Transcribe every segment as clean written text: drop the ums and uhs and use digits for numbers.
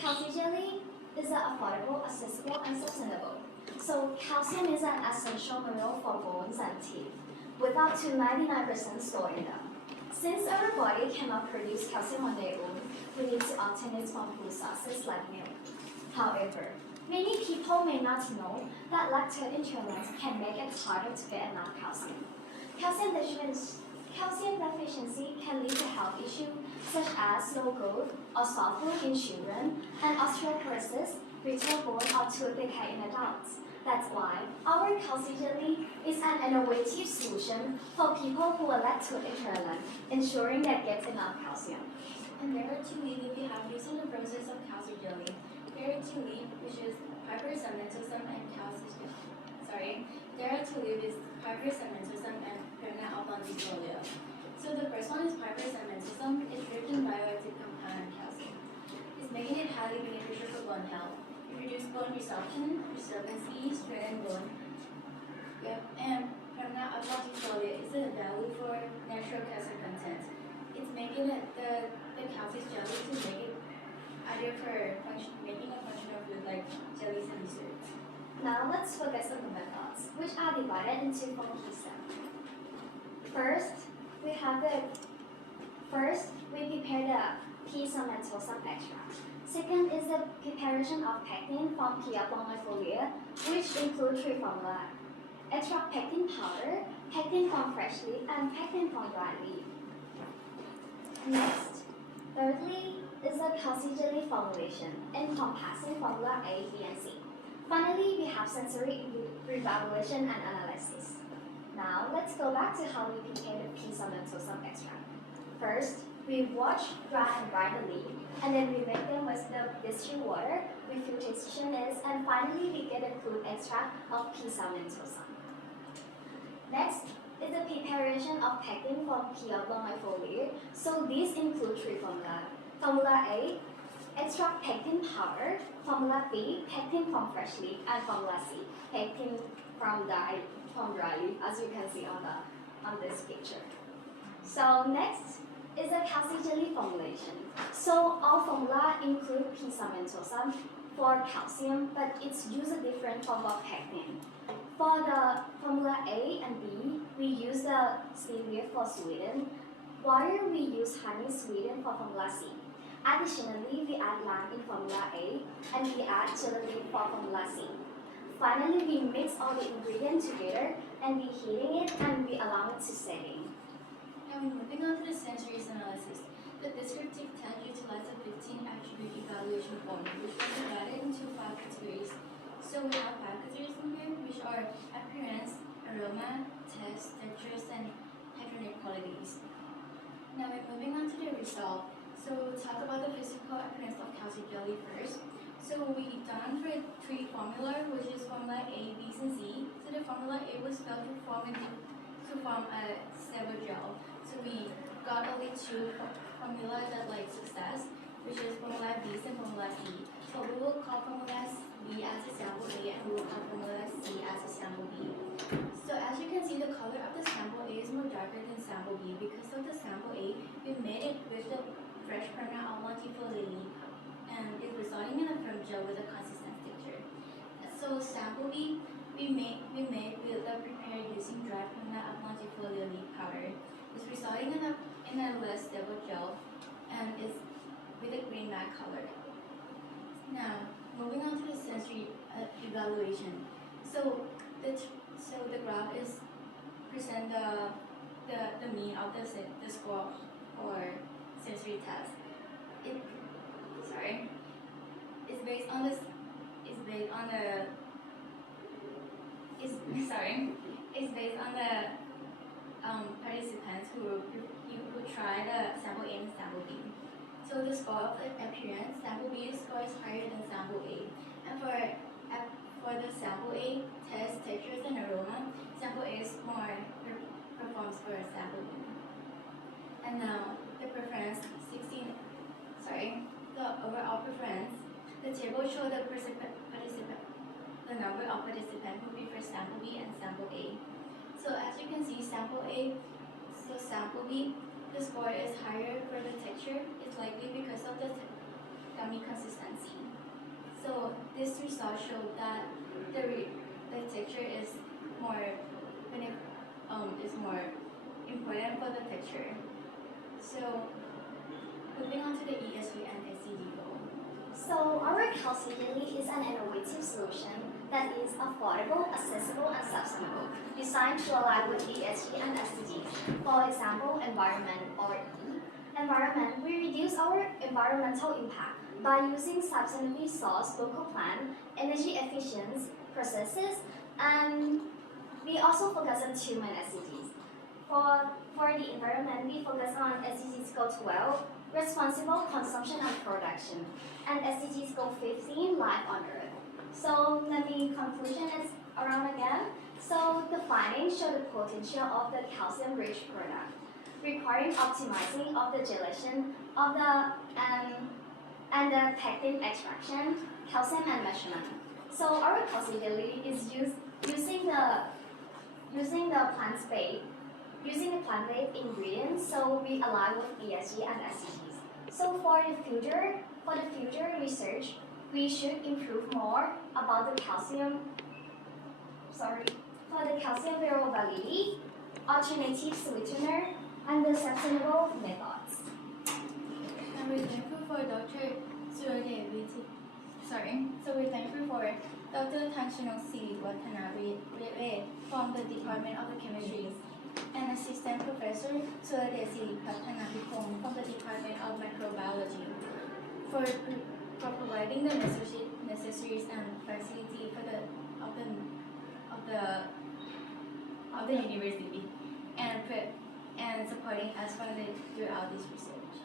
calcium jelly is affordable, accessible, and sustainable. So calcium is an essential mineral for bones and teeth, with up to 99% stored in them. Since our body cannot produce calcium on their own, we need to obtain it from food sources like milk. However, many people may not know that lactose intolerance can make it harder to get enough calcium. Calcium deficiency can lead to health issues such as slow growth or soft bone in children and osteoporosis, brittle bone, or tooth decay in adults. That's why our calcium jelly is an innovative solution for people who are lactose intolerant, ensuring they get enough calcium. And there are two leaves we have used in the process of calcium jelly. There are two leaves, which is hypercementosum and calcium. There are two leaves, hypercementosum and permanent oblongifolia. So the first one is hypercementosum. It's rich in bioactive compound calcium. It's making it highly beneficial for bone health. It reduces bone resorption, resorbency, strengthen bone. And permanent oblongifolia is a value for natural calcium content. It's making it the calcium jelly to make it ideal for making a functional food like jellies and desserts. Now let's focus on the methods, which are divided into 4 key steps. First, we prepare the pea somatosum extract. Second is the preparation of pectin from pea oblongifolia, which include 3 formula: extract pectin powder, pectin from fresh leaf, and pectin from dry leaf. Next, thirdly, is the calcium jelly formulation, encompassing formula A, B, and C. Finally, we have sensory evaluation and analysis. Now, let's go back to how we prepare the pea somatosum extract. First, we wash, dry, and grind the leaf, and then we make them with the distilled water with filtration is, and finally, we get a crude extract of pea somatosum. Next is the preparation of pectin from pea oblongifolia. So these include 3 formula. Formula A, extract pectin powder. Formula B, pectin from fresh leaf, and formula C, pectin from dry leaf, as you can see on this picture. So next is the calcium jelly formulation. So all formula include pea somatosum for calcium, but it's use a different form of pectin. For the formula A and B, we use the stevia for sweeten, while we use honey sweeten for formula C. Additionally, we add lime in formula A, and we add gelatin for formula C. Finally, we mix all the ingredients together, and we heating it, and we allow it to setting. Now moving on to the sensories analysis. The descriptive test utilizes a 15 attribute evaluation form, which was divided into 5 categories. So we have 5 categories in here, which are appearance, aroma, taste, textures, and hydronic qualities. Now we're moving on to the result. So we'll talk about the physical appearance of calcium jelly first. So we done for 3 formula, which is formula A, B, and C. So the formula A was felt to form a stable gel. So we got only 2 formula that like success, which is formula B and formula C. So we will call formula B as a sample A, and we will call formula C as a sample B. So as you can see, the color of the sample A is more darker than sample B. Because of the sample A, we made it with the fresh permanent oblongifolia leaf, and it's resulting in a firm gel with a consistent texture. So sample B, we made with the prepared using dry permanent oblongifolia leaf powder. It's resulting in a less stable gel, and it's with a green matte color. Now moving on to the sensory evaluation. So the graph is present the mean of the score for sensory test. It's based on the participants who try the sample A and sample B. So the score of the appearance, sample B score is higher than sample A, and for the sample A test, textures, and aroma, sample A is more performs for sample B. And now the preference the overall preference. The table shows the number of participants who prefer sample B and sample A. So as you can see, sample B, the score is higher for the texture. It's likely because of the gummy consistency. this result showed that the texture is more important for the texture. So moving on to the ESG and SDG goal. So our calcium jelly is an innovative solution that is affordable, accessible, and sustainable, designed to align with ESG and SDGs. For example, environment or E. Environment, we reduce our environmental impact by using sustainably sourced local plant, energy efficient processes, and we also focus on two main SDGs. For the environment, we focus on SDGs Goal 12, responsible consumption and production, and SDGs Goal 15, life on Earth. So let me conclusion is around again. So the findings show the potential of the calcium-rich product, requiring optimizing of the gelation of the and the pectin extraction, calcium and measurement. So our calcium jelly is using the plant-based ingredients, so we align with ESG and SDGs. So for the future research, we should improve more about the calcium. For the calcium variability, alternative sweetener, and the sustainable methods. And we're thankful for Dr. we're thankful for Dr. Tanshino C. Watanabe from the Department of Chemistry and Assistant Professor Suradesi Patanabikom from the Department of Microbiology for providing the necessaries and facility for the university and supporting us throughout this research.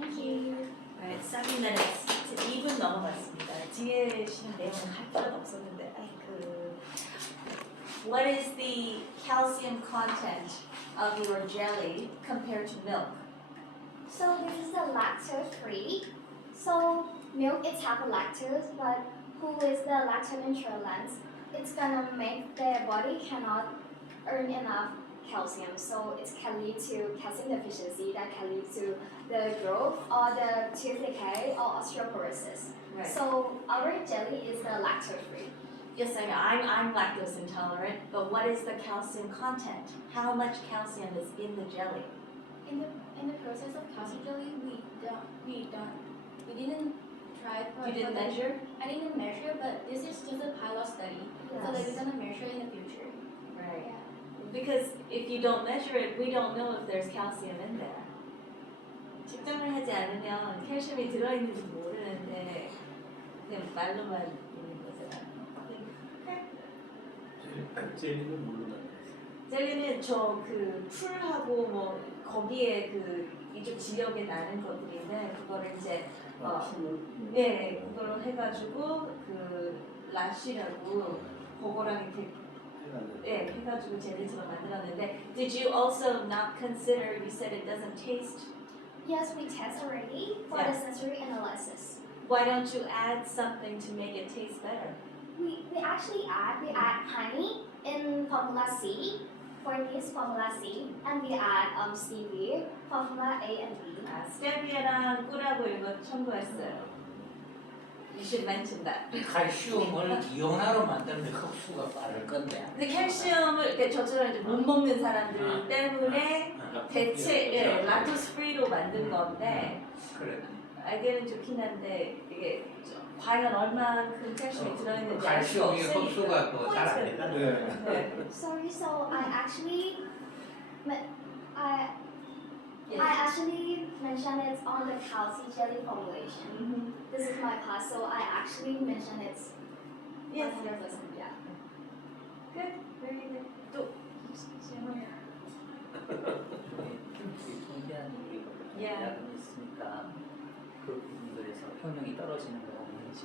Thank you. Alright, 7 minutes. 2분 넘어갔습니다. 뒤에 시는 내용은 할 필요는 없었는데, What is the calcium content of your jelly compared to milk? So this is the lactose free. So milk it have a lactose, but who is the lactose intolerant? It's gonna make their body cannot earn enough calcium, so it can lead to calcium deficiency that can lead to the growth or the tooth decay or osteoporosis. Right. So our jelly is the lactose free. Yes, I'm lactose intolerant, but what is the calcium content? How much calcium is in the jelly? In the process of calcium jelly, we didn't try. You didn't measure? I didn't measure, but this is just a pilot study, so that we're gonna measure in the future. Right. Yeah. Because if you don't measure it, we don't know if there's calcium in there. 측정을 하지 않으면 칼슘이 들어있는지 모르는데 그냥 말로만 있는 거잖아. 젤리는 뭘로 만들었어요? 젤리는 저 그 풀하고 뭐 거기에 그 이쪽 지역에 나는 것들인데 그거를 이제 네 그걸로 해가지고 그 라쉬라고 그거랑 이렇게 네 해가지고 젤리처럼 만들었는데 Did you also not consider? You said it doesn't taste. Yes, we test already for Yeah. the sensory analysis. Why don't you add something to make it taste better? We actually add honey in formula C for this formula C, and we add stevia formula A and B. 아, 스테비아랑 꿀하고 이거 첨부했어요. You should mention that. 칼슘을 이온화로 만드는데 흡수가 빠를 건데. 근데 칼슘을 이렇게 저처럼 이제 못 먹는 사람들 때문에 대체 예, 락토스 프리로 만든 건데 그래. 알기는 좋긴 한데 이게 과연 얼마큼 칼슘이 들어있는지 알 수가 칼슘이 없으니까 흡수가 또 잘 안 된다. 네. Sorry, so I actually mentioned it on the calcium jelly formulation. Mhm. This is my part, so I actually mentioned it. Yes. 100%. Yeah. Good. Very good. 또 질문. 통제한 우리 Yeah. 약은 있으니까 그 부분들에서 효능이 떨어지는 거 없는지.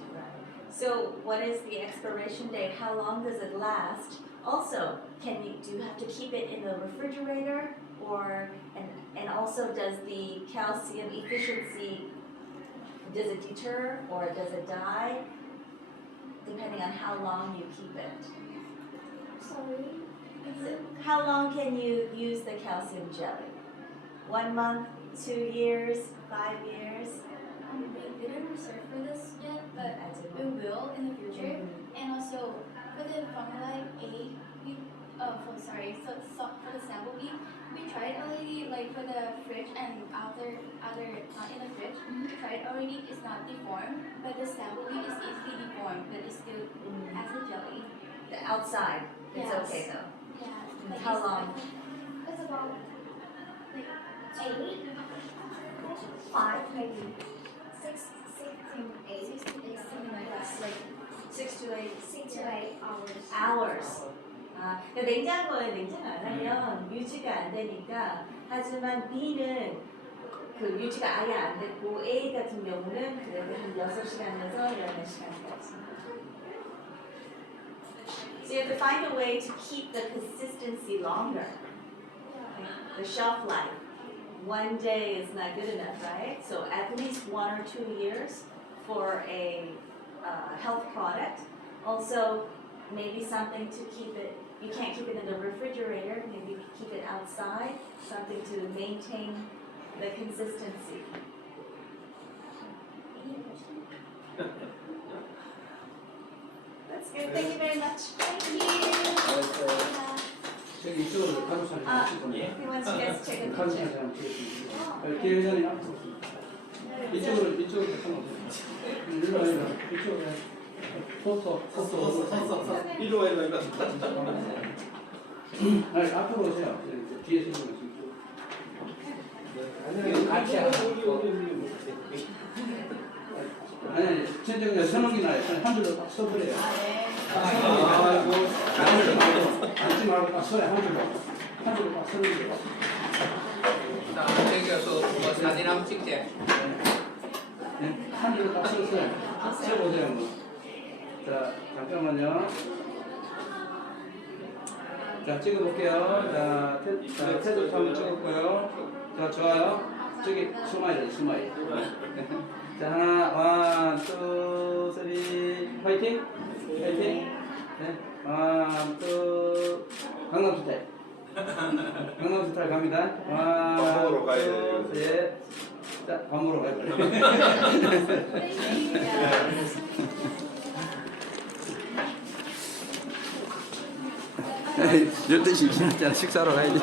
So what is the expiration date? How long does it last? Also, do you have to keep it in the refrigerator, or and also does the calcium efficiency, does it deter or does it die, depending on how long you keep it? Sorry. So how long can you use the calcium jelly? 1 month, 2 years, 5 years? We didn't research for this yet, but As in we will in the future. And also for the formula A, for the sample B, we tried already, like for the fridge and other not in the fridge. We tried already, it's not deformed, but the sample B is easily deformed, but it's still as a jelly. The outside, it's Yes. okay though. Yeah. Like How it's long? It's about Like 8, 5, maybe 6 to 8. 6 to 8, something like that. Like 6 to 8 6 to 8 hours. hours. 아, 그러니까 냉장고에 냉장 안 하면 유지가 안 되니까. 하지만 B는 그 유지가 아예 안 됐고 A 같은 경우는 그래도 한 6시간에서 14시간까지. So you have to find a way to keep the consistency longer. Okay? The shelf life. One day is not good enough, right? So at least 1 or 2 years for a health product. Also, maybe something to keep it, you can't keep it in the refrigerator, maybe keep it outside, something to maintain the consistency. That's good, thank you very much. Thank you. 저기 이쪽으로 가족 사진 아, 찍고 He wants you guys to take a 가족 picture. 사진 한번 찍겠습니다. 기회 전에 앞으로 이쪽으로 상관없어요. 일로 와요. 이쪽으로 섰어. 이리 와, 이리 와. 아니 앞으로 오세요. 뒤에 서시면 같이 아니 진짜 그냥 서는 게 나아요. 한 줄로 딱 서버려요. 아이고. 앉지 말고 딱 서요. 한 줄로 딱 서는 게. 나 저기서 뭐 사진 한번 찍게. 한 줄로 딱 서서요. 서보세요. 뭐. 자 잠깐만요. 자 찍어볼게요. 자 태도 한번 찍었고요. 자 좋아요. 저기 스마일. 자 하나, 1, 2, 3, 파이팅. 네, 1, 2, 강남 스타일 갑니다. 밥 먹으러 가야 돼요. 2, 3, 자, 밥 먹으러 가야 돼요. 이럴 때 지났잖아. 식사로 가야지.